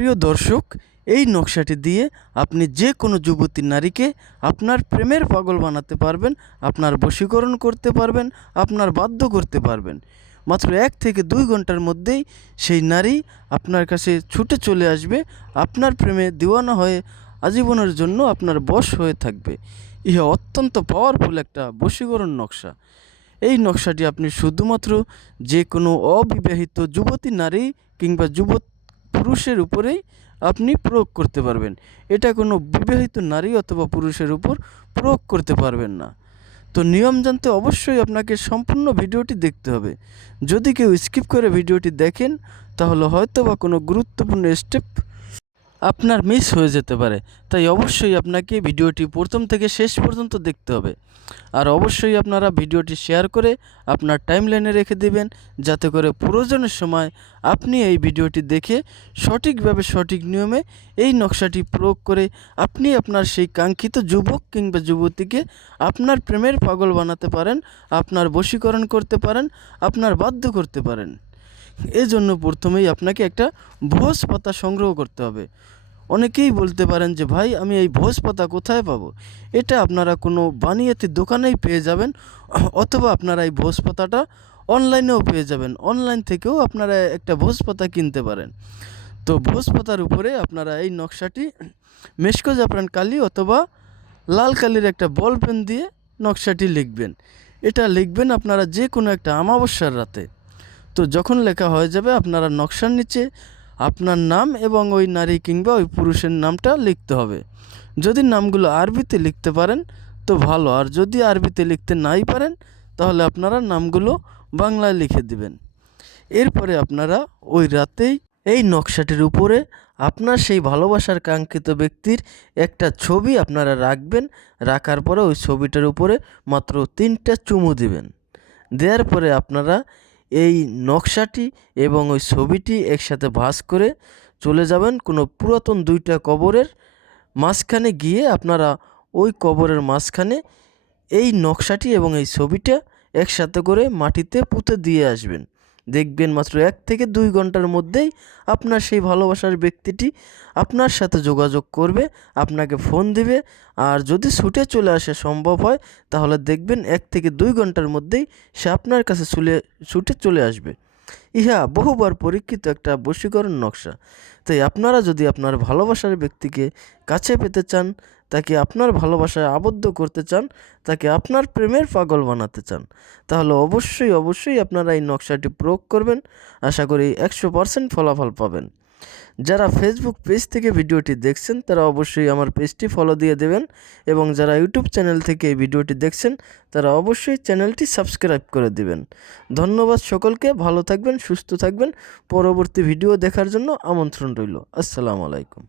প্রিয় দর্শক, এই নকশাটি দিয়ে আপনি যে কোনো যুবতী নারীকে আপনার প্রেমের পাগল বানাতে পারবেন, আপনার বশীকরণ করতে পারবেন, আপনার বাধ্য করতে পারবেন। মাত্র 1 থেকে 2 ঘন্টার মধ্যেই সেই নারী আপনার কাছে ছুটে চলে আসবে, আপনার প্রেমে দিওয়ানা হয়ে আজীবনের জন্য আপনার বশ হয়ে থাকবে। ইহা অত্যন্ত পাওয়ারফুল একটা বশীকরণ নকশা। এই নকশাটি আপনি শুধুমাত্র যে কোনো অবিবাহিত যুবতী নারী কিংবা পুরুষের উপরেই আপনি প্রয়োগ করতে পারবেন। এটা কোনো বিবাহিত নারী অথবা পুরুষের উপর প্রয়োগ করতে পারবেন না। তো নিয়ম জানতে অবশ্যই আপনাকে সম্পূর্ণ ভিডিওটি দেখতে হবে। যদি কেউ স্কিপ করে ভিডিওটি দেখেন, তাহলে হয়তোবা কোনো গুরুত্বপূর্ণ স্টেপ আপনার মিস হয়ে যেতে পারে। তাই অবশ্যই আপনাকে ভিডিওটি প্রথম থেকে শেষ পর্যন্ত দেখতে হবে। আর অবশ্যই আপনারা ভিডিওটি শেয়ার করে আপনার টাইমলাইনে রেখে দেবেন, যাতে করে প্রয়োজনের সময় আপনি এই ভিডিওটি দেখে সঠিকভাবে সঠিক নিয়মে এই নকশাটি প্রয়োগ করে আপনি আপনার সেই কাঙ্ক্ষিত যুবক কিংবা যুবতীকে আপনার প্রেমের পাগল বানাতে পারেন, আপনার বশীকরণ করতে পারেন, আপনার বাধ্য করতে পারেন। এজন্য প্রথমেই আপনাকে একটা ভোজ পাতা সংগ্রহ করতে হবে। অনেকেই বলতে পারেন যে ভাই, আমি এই ভোজ পাতা কোথায় পাবো? এটা আপনারা কোনো বানিয়াতি দোকানেই পেয়ে যাবেন, অথবা আপনারা এই ভোজ পাতাটা অনলাইনেও পেয়ে যাবেন। অনলাইন থেকেও আপনারা একটা ভোজ পাতা কিনতে পারেন। তো ভোজ পাতার উপরে আপনারা এই নকশাটি মেশকো জাফরান কালি অথবা লাল কালির একটা বল পেন দিয়ে নকশাটি লিখবেন। এটা লিখবেন আপনারা যে কোনো একটা অমাবস্যার রাতে। তো যখন লেখা হয়ে যাবে, আপনারা নকশার নিচে আপনার নাম এবং ওই নারী কিংবা ওই পুরুষের নামটা লিখতে হবে। যদি নামগুলো আরবিতে লিখতে পারেন তো ভালো, আর যদি আরবিতে লিখতে নাই পারেন তাহলে আপনারা নামগুলো বাংলায় লিখে দিবেন। এরপরে আপনারা ওই রাতেই এই নকশাটির উপরে আপনার সেই ভালোবাসার কাঙ্ক্ষিত ব্যক্তির একটা ছবি আপনারা রাখবেন। রাখার পরে ওই ছবিটার উপরে মাত্র 3টা চুমু দিবেন। দেওয়ার পরে আপনারা এই নকশাটি এবং ওই ছবিটি একসাথে ভাঁজ করে চলে যাবেন কোনো পুরাতন 2টা কবরের মাঝখানে গিয়ে আপনারা ওই কবরের মাঝখানে এই নকশাটি এবং এই ছবিটা একসাথে করে মাটিতে পুঁতে দিয়ে আসবেন। দেখবেন মাত্র 1 থেকে 2 ঘন্টার মধ্যেই আপনার সেই ভালোবাসার ব্যক্তিটি আপনার সাথে যোগাযোগ করবে, আপনাকে ফোন দিবে। আর যদি ছুটে চলে আসা সম্ভব হয় তাহলে দেখবেন 1 থেকে 2 ঘন্টার মধ্যেই সে আপনার কাছে ছুটে চলে আসবে। ইহা বহুবার পরীক্ষিত একটা বশীকরণ নকশা। তাই আপনারা যদি আপনার ভালোবাসার ব্যক্তিকে কাছে পেতে চান, তাকে আপনার ভালোবাসায় আবদ্ধ করতে চান, তাকে আপনার প্রেমের পাগল বানাতে চান, তাহলে অবশ্যই আপনারা এই নকশাটি প্রয়োগ করবেন। আশা করি 100% ফলাফল পাবেন। যারা ফেসবুক পেজ থেকে ভিডিওটি দেখছেন তারা অবশ্যই আমার পেজটি ফলো দিয়ে দেবেন, এবং যারা ইউটিউব চ্যানেল থেকে এই ভিডিওটি দেখছেন তারা অবশ্যই চ্যানেলটি সাবস্ক্রাইব করে দিবেন। ধন্যবাদ সকলকে, ভালো থাকবেন, সুস্থ থাকবেন। পরবর্তী ভিডিও দেখার জন্য আমন্ত্রণ রইল। আসসালামু আলাইকুম।